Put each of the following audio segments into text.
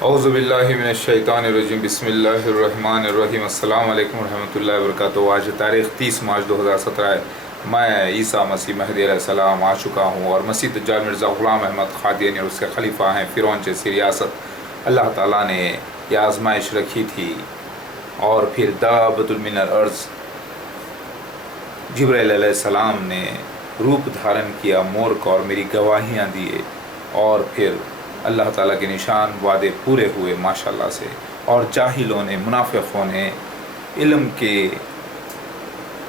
औज़ुबिल्लाहि मिनश्शैतानिर्रजीम बिस्मिल्लाहिर्रहमानिर्रहीम अस्सलाम वालेकुम रहमतुल्लाहि व बरकातुहू। आज तारीख़ 30 मार्च 2017 है। मैं ईसा मसीह महदी अलैहिस्सलाम आ चुका हूँ और मसीह दज्जाल मिर्ज़ा ग़ुलाम अहमद क़ादियानी और उसके खलीफा हैं फ़िरौन जैसी रियासत अल्लाह ताला ने यह आज़माइश रखी थी। और फिर दाबतुल मिनल अर्ज़ जिब्राइल अलैहिस्सलाम ने रूप धारण किया मोर का और मेरी गवाहियाँ दिए और फिर अल्लाह ताला के निशान वादे पूरे हुए माशाल्लाह से। और जाहिलों ने, मुनाफिकों ने, इल्म के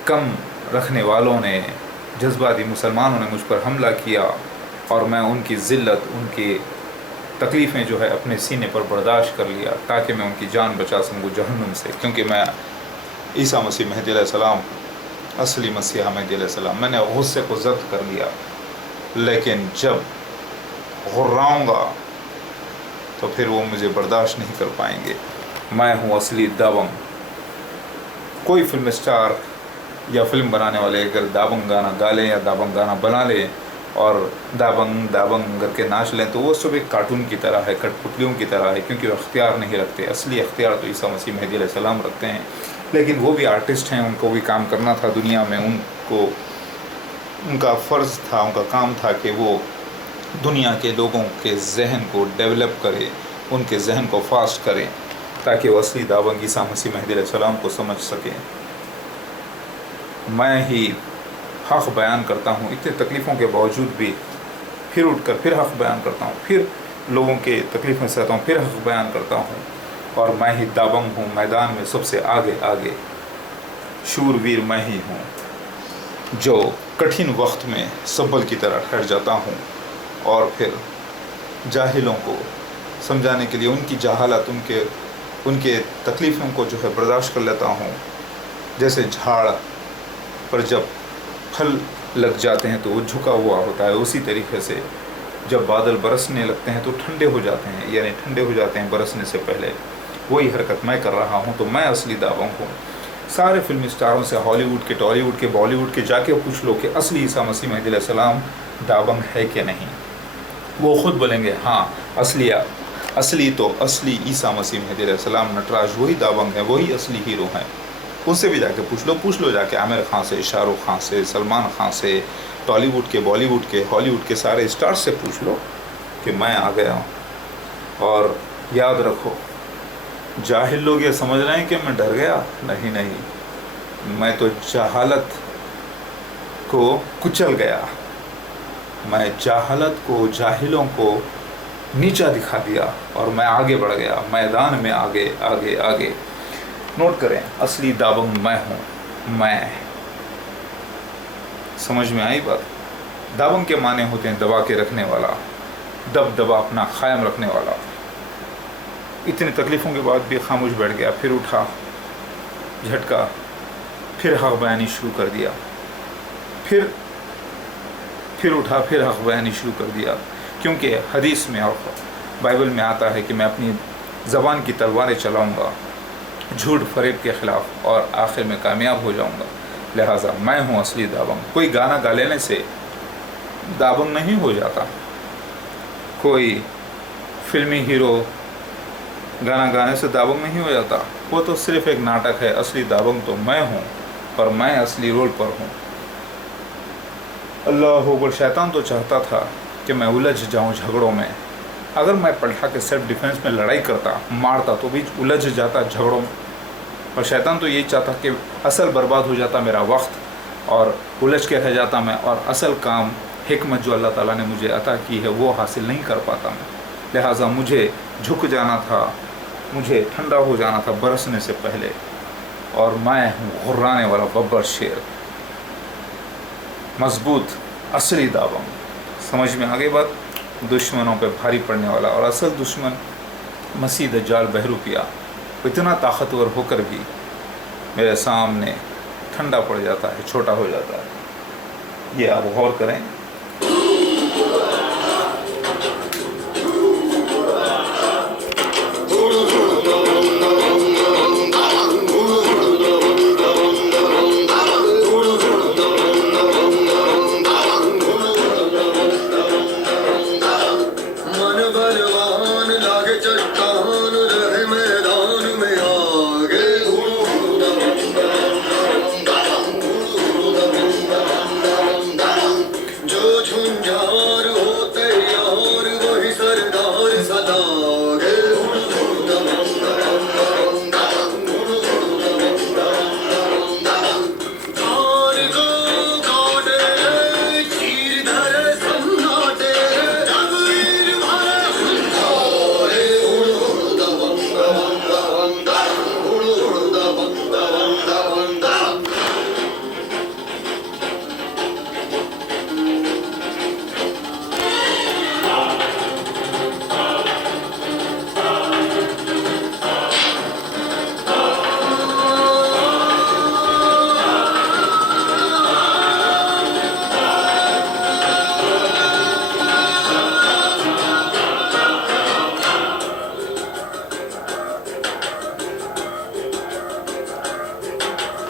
कम रखने वालों ने, जज्बाती मुसलमानों ने मुझ पर हमला किया और मैं उनकी ज़िल्लत, उनकी तकलीफ़ें जो है अपने सीने पर बर्दाश्त कर लिया ताकि मैं उनकी जान बचा सकूँ जहन्नुम से। क्योंकि मैं ईसा मसीह महदी अलैहिस्सलाम, असली मसीहा महदी अलैहिस्सलाम, मैंने गुस्से को ज़ब्त कर लिया। लेकिन जब गुर्राऊँगा तो फिर वो मुझे बर्दाश्त नहीं कर पाएंगे। मैं हूँ असली दाबंग। कोई फिल्म स्टार या फिल्म बनाने वाले अगर दाबंग गाना गा लें या दाबंग गाना बना लें और दाबंग दाबंग करके नाच लें तो वो सब एक कार्टून की तरह है, कठपुतलियों की तरह है, क्योंकि वो अख्तियार नहीं रखते। असली अख्तियार तो ईसा मसीह महदी अलैहिस्सलाम रखते हैं। लेकिन वो भी आर्टिस्ट हैं, उनको भी काम करना था दुनिया में। उनको, उनका फ़र्ज़ था, उनका काम था कि वो दुनिया के लोगों के जहन को डेवलप करें, उनके जहन को फास्ट करें ताकि वो असली दावंग ईसा मसीह महदी अलैहिस्सलाम को समझ सकें। मैं ही हक़ बयान करता हूँ, इतने तकलीफ़ों के बावजूद भी फिर उठकर फिर हक़ बयान करता हूँ, फिर लोगों के तकलीफ़ में सहता हूँ, फिर हक़ बयान करता हूँ। और मैं ही दावंग हूँ, मैदान में सबसे आगे आगे शूरवीर मैं ही हूँ, जो कठिन वक्त में सब्बल की तरह ठहर जाता हूँ और फिर जाहिलों को समझाने के लिए उनकी जहालत, उनके तकलीफ़ों को जो है बर्दाश्त कर लेता हूँ। जैसे झाड़ पर जब फल लग जाते हैं तो वो झुका हुआ होता है, उसी तरीके से जब बादल बरसने लगते हैं तो ठंडे हो जाते हैं, यानी ठंडे हो जाते हैं बरसने से पहले। वही हरकत मैं कर रहा हूँ। तो मैं असली दावंग हूँ। सारे फिल्म स्टारों से, हॉलीवुड के, टॉलीवुड के, बॉलीवुड के जाके पूछ लो कि असली ईसा मसीह महदी अलैहिस्सलाम दावंग है कि नहीं। वो ख़ुद बोलेंगे हाँ असली तो असली ईसा मसीह महदी अलैहिस्सलाम नटराज वही दावंग है, वही असली हीरो हैं। उनसे भी जाके पूछ लो जाके आमिर खान से, शाहरुख खान से, सलमान खान से, टॉलीवुड के, बॉलीवुड के, हॉलीवुड के सारे स्टार से पूछ लो कि मैं आ गया हूँ। और याद रखो, जाहिल लोग ये समझ रहे हैं कि मैं डर गया। नहीं, मैं तो जहालत को कुचल गया। मैं जहालत को, जाहिलों को नीचा दिखा दिया और मैं आगे बढ़ गया, मैदान में आगे आगे आगे। नोट करें, असली दावंग मैं हूँ। मैं, समझ में आई बात? दावंग के माने होते हैं दबा के रखने वाला, दबदबा अपना कायम रखने वाला। इतनी तकलीफ़ों के बाद भी खामोश बैठ गया, फिर उठा, झटका, फिर हक़ बयानी शुरू कर दिया, फिर उठा, फिर हक़ बयानी शुरू कर दिया। क्योंकि हदीस में और बाइबल में आता है कि मैं अपनी ज़बान की तलवारें चलाऊँगा झूठ फरेब के ख़िलाफ़ और आखिर में कामयाब हो जाऊँगा। लिहाजा मैं हूँ असली दावंग। कोई गाना गा लेने से दावंग नहीं हो जाता। कोई फिल्मी हीरो गाना गाने से दावंग नहीं हो जाता। वो तो सिर्फ़ एक नाटक है। असली दावंग तो मैं हूँ और मैं असली रोल पर हूँ। अल्लाह अकबर। शैतान तो चाहता था कि मैं उलझ जाऊँ झगड़ों में। अगर मैं पलटा के सेल्फ डिफेंस में लड़ाई करता, मारता, तो भी उलझ जाता झगड़ों में। और शैतान तो यही चाहता कि असल बर्बाद हो जाता मेरा वक्त और उलझ के रह जाता मैं, और असल काम, हिकमत जो अल्लाह ताला ने मुझे अता की है वो हासिल नहीं कर पाता मैं। लिहाजा मुझे झुक जाना था, मुझे ठंडा हो जाना था बरसने से पहले। और मैं हूँ गुर्राने वाला बब्बर शेर, मजबूत असली दावंग। समझ में आ गई बात? दुश्मनों पे भारी पड़ने वाला। और असल दुश्मन मसीह दज्जाल बहरूपिया, इतना ताकतवर होकर भी मेरे सामने ठंडा पड़ जाता है, छोटा हो जाता है। ये आप गौर करें। मन बलवान लागे लागे चट्टान रहे मैदान में आगे जो झुंझार होते यार वही सरदार सदागे धार को काटे तीर धरे सन्नाटे रघुवीर भरे हुंकारे उड़ुड़ दबंग उड़ुड़ दबंग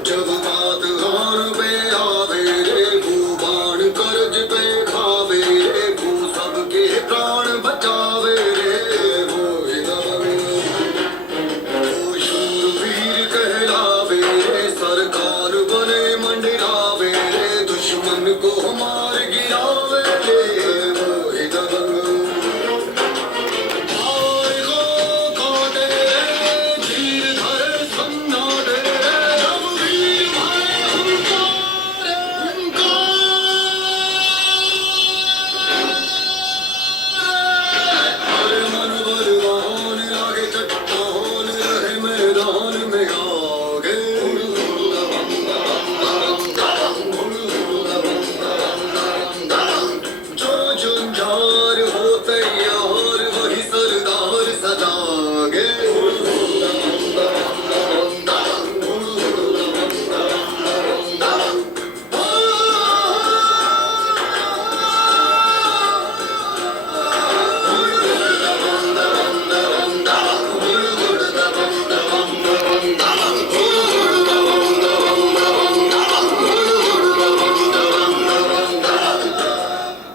जब बात गान पे आवे रे भूबान कर्ज पे खावे रे भू सबके प्राण बचावे रे वो शूरवीर कहलावे रे सरकार बने मंडरावे रे दुश्मन को मार गिरावे रे वो धार को काटे तीर धरे सन्नाटे रघुवीर भरे हुंकारे हरे मन बलवान लागे चट्टान रहे मैदान में आगे जो झुंझार होते यार वही सरदार सदागे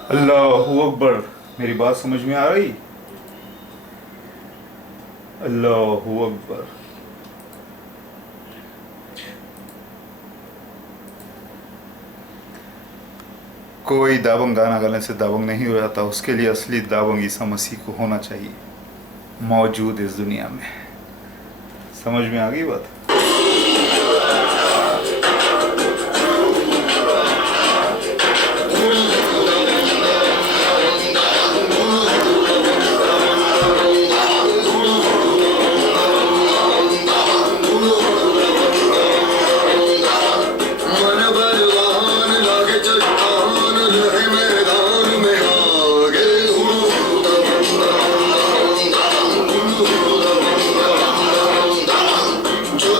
अल्लाहू अकबर। मेरी बात समझ में आ रही? अल्लाहू अकबर। कोई दावंग गाना गाने से दावंग नहीं हो जाता, उसके लिए असली दावंग ईसा मसीह को होना चाहिए, मौजूद इस दुनिया में। समझ में आ गई बात? मन बलवान लागे चट्टान रहे मैदान में आगे जो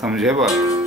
समझे बात।